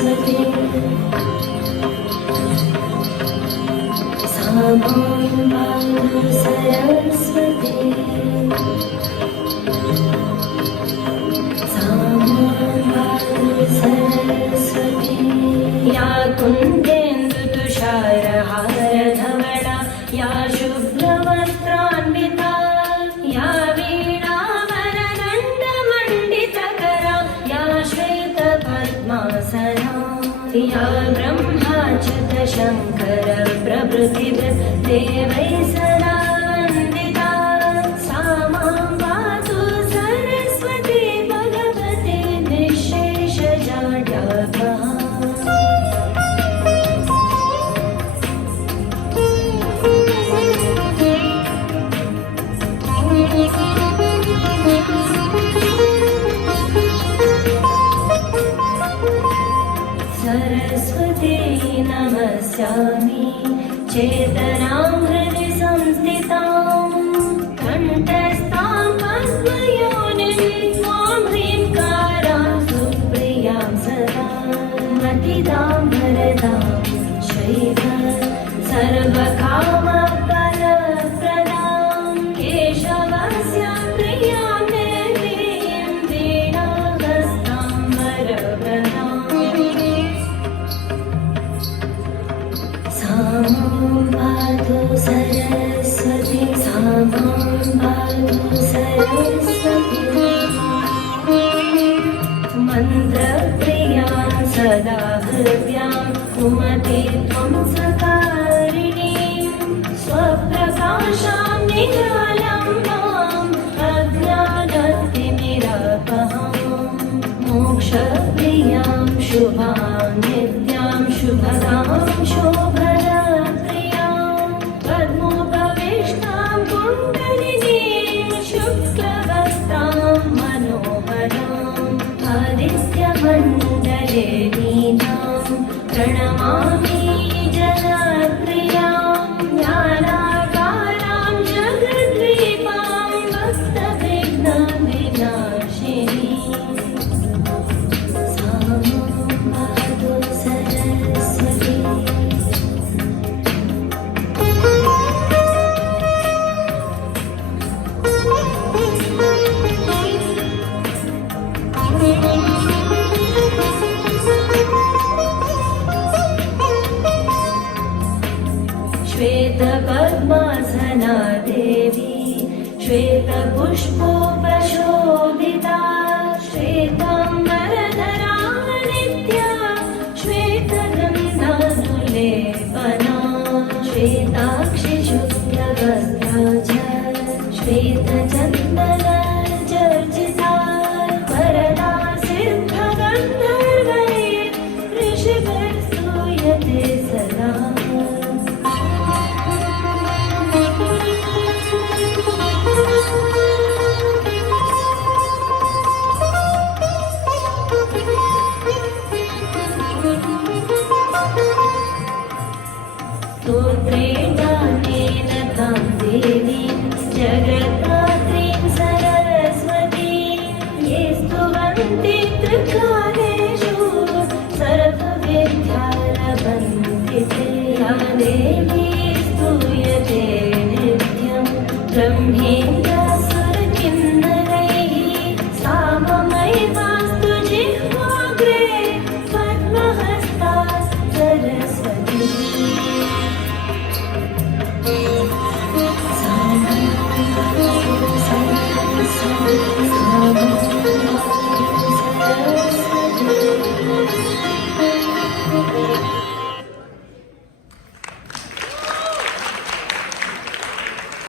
सरस्वती सामाम्बादु सरस्वती सामाम्बादु सरस्वती या कुन्देन्दु तुषारहारधवला या शुभ्रवस्त्रान्विता या वीणावरदण्डमण्डितकरा या श्वेतपद्मासना या ब्रह्माच्युत शङ्कर प्रभृतिर्देवैः सदा वन्दिता सा मां पातु सरस्वती भगवती निःशेषजाड्यापहा सरस्वती नमस्यामि चेतनां हृदि संस्थितां कण्ठस्थां पद्मयोनिं त्वां ह्रीङ्कारां सुप्रियां सदा मतिदां वरदां शैव सर्वकामफलप्रदां केशवस्य प्रियां देवीं वीणाहस्तां वरप्रदाम् सामाम्बादु सरस्वती सामाम्बादु सरस्वती मन्त्रप्रियां सदा हृद्यां कुमति त्वं सकारिणीं स्वप्रकाशां निरालं माम् अज्ञानतिमिरापहां मोक्षप्रियां शुभां नित्यां शुभदां शोभनप्रियां पद्मोपविष्टां कुण्डलिनीं शुक्लवस्त्रां मनोहराम् आदित्यमण्डले लीनां प्रणमामि जनप्रियां ज्ञानाकारां जगद्दीपां भक्तविघ्नविनाशिनीं सामाम्बादु सरस्वती श्वेतपद्मासना देवी श्वेतपुष्पोपशोभिता श्वेताम्बरधरा नित्या श्वेतगन्धानुलेपना श्वेताक्षि शुक्लवस्त्रा च श्वेतचन्दनचर्चिता वरदा सिद्धगन्धर्वैः ऋषिभिर्स्तूयते सदा स्तोत्रेण गानेन तां देवीं जगद्धात्रीं सरस्वतीं ये स्तुवन्ति त्रिकालेषु सर्वविद्यालभन्ते या देवी